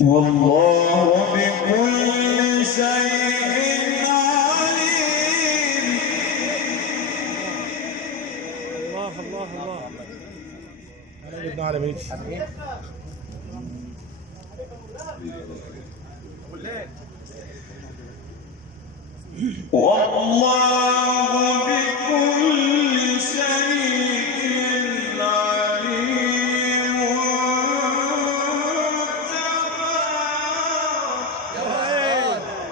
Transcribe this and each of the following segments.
والله بكل شيء عليم. الله الله الله على ابن على بيتي. والله بكل شيء عليم.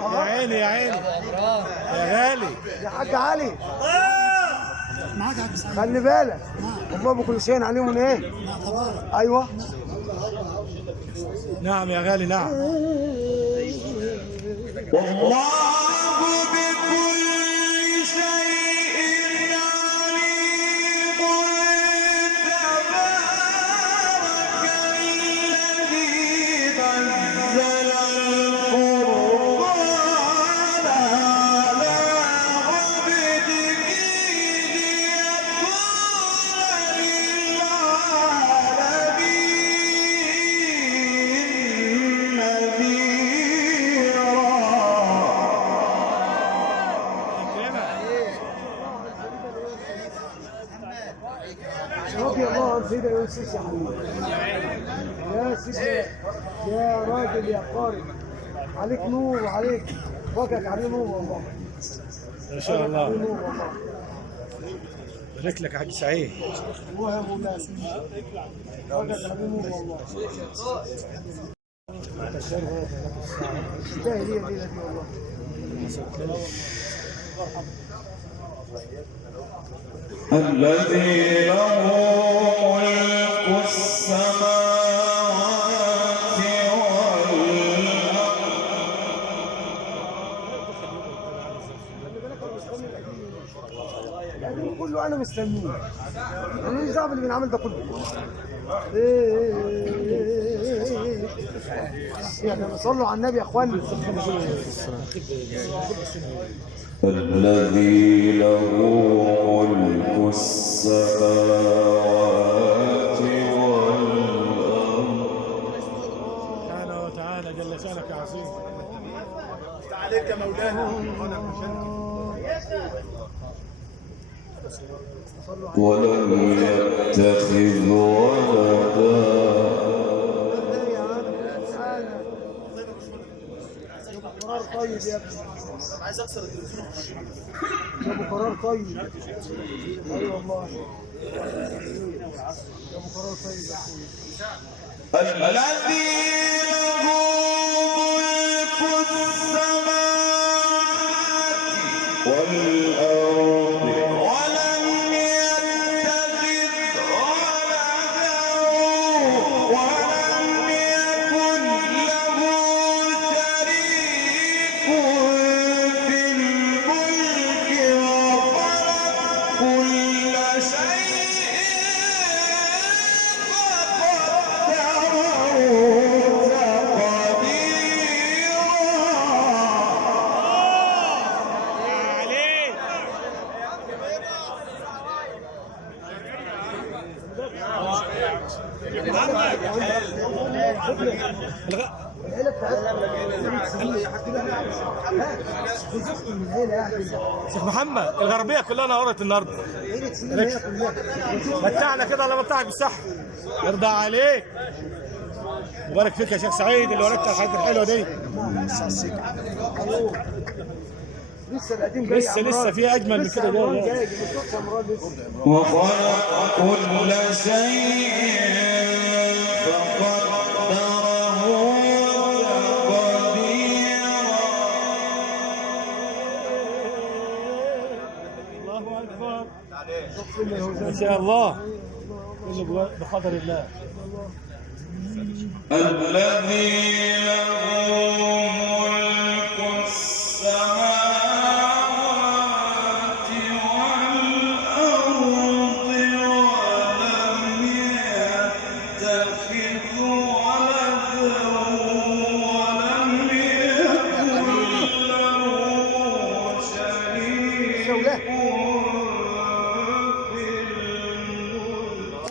يا عيني يا عيني يا غالي يا حاج علي خلي بالك والله بكل شيء عليهم ايه. ايوه نعم يا غالي نعم. والله بكل شيء عليم. تبارك الذي نزل القرآن على عبده ليكون للعالمين رضي الله عن سيدنا يوسف يا حبيبي. يا سيدي يا راجل يا قارئ، عليك نور وعليك وجهك عليه نور والله. ما شاء الله. عليه نور والله. بارك لك يا حاج سعيد. والله يا مولانا وجهك عليه نور والله. تستاهل هي الليله دي والله. الذي له ملك السماوات والأرض. القديم كله انا مستنيه، انا ماليش دعوه باللي بينعمل ده كله. يعني صلوا على النبي يا اخواني. الذي له ملك السماوات والأرض. سبحانه وتعالى جل شانك يا عظيم. عليك يا مولانا. ولم يتخذ ولدا. قرار طيب يا ابني. عايز اكسر التليفون. يا ابو قرار طيب. اي والله. يا ابو قرار طيب يا اخويا. الذي له ملك السماوات والأرض ولم يتخذ ولدا ولم يكن له شريك في الملك وخلق كل شيء فقدره العيله بتاعتنا شيخ محمد الغربيه كلها نورت النهارده. عيله سنين هي كلها. متعنا كده الله يمتعك بالصحه. يرضى عليك. وبارك فيك يا شيخ سعيد اللي وريتنا الحاجات الحلوه دي. لسه القديم جاي. لسه في اجمل من كده جاي. وخلق كل شيء فقدره تقديرا. الله اكبر. ما شاء الله كله بقدر الله. الذي له ملك السماوات والأرض ولم يتخذ ولدا ولم يكن له شريك في الملك.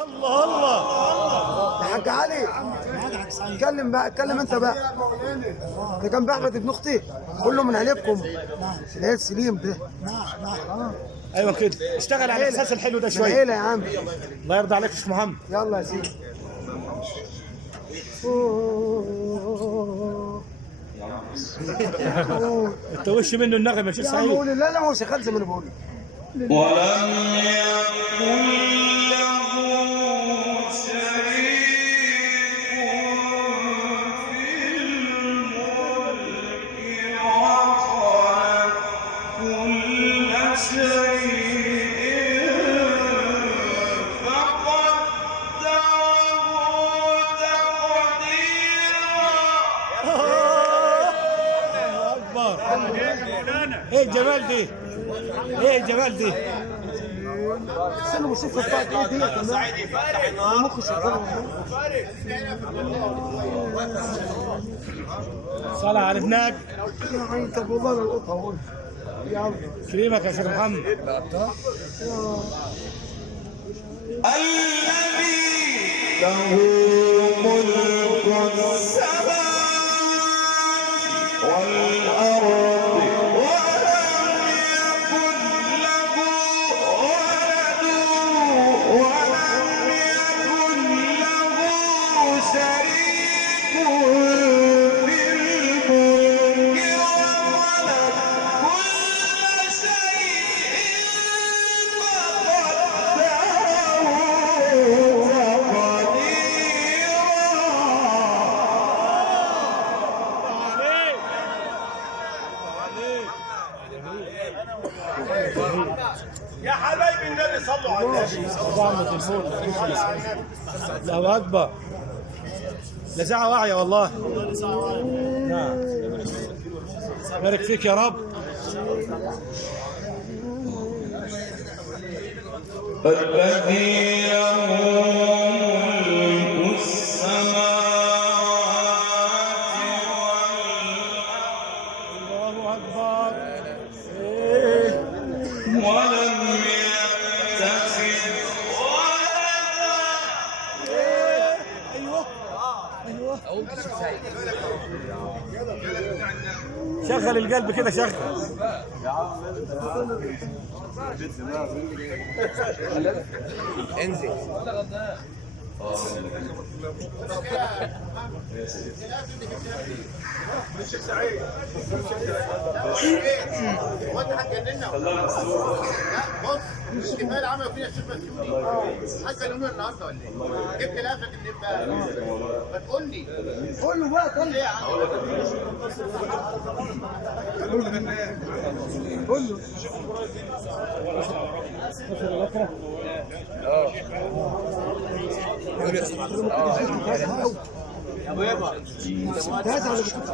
الله الله يا حاج علي اتكلم بقى، اتكلم انت بقى. ده كان باحمد ابن اختي، كله من عيلتكم. العيل سليم ده. ايوه كده، اشتغل على الاحساس الحلو ده من شويه. العيله يا عم. الله يرضى عليك يا شيخ محمد. يلا يا سيدي. انت وش منه النغمه يا شيخ يا عم سعيد. قول لا لا، هو شغال زي ما انا بقول. ولم يكن له شريك في الملك وخلق كل شيء فقدره تقديرا. الله اكبر. ايه الجمال دي؟ ايه الجمال دي؟ استنى بشوف بتاعت ايه دي يا جماعه. مخي شغال. صلاة على ابنك. يا عين طب والله انا القطها اهو. يلا كريمك يا شيخ محمد. الذي له ملك السماوات والأرض ولم يكن له ولد ولم يكن له شريك في الملك وخلق كل شيء يا حبايب النبي صلوا على النبي. الله اكبر. لزعه واعيه والله. نعم. بارك فيك يا رب. الذي له ملك السماوات الله اكبر. والأرض ولم يتخذ ولدا. شغل القلب كده شغل. وانت هتجننا بص كفايه عملوا فينا الشيخ مسؤولي. هتكلمونا النهارده ولا ايه؟ جبت لافك اللي بقى ما تقول لي. قول له بقى قول ليه يا عم؟ قول له. هذا اللي بتكتب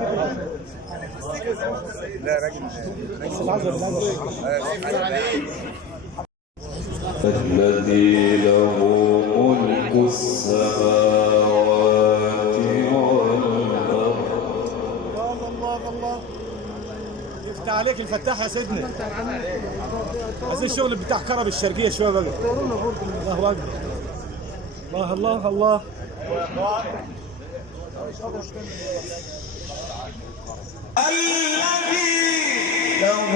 الذي له ملك السماوات والأرض. الله الله. يفتح عليك الفتاح يا سيدنا. عايزين الشغل بتاع كرم الشرقيه شويه بقى. الله اكبر. الله الله الله. الذي له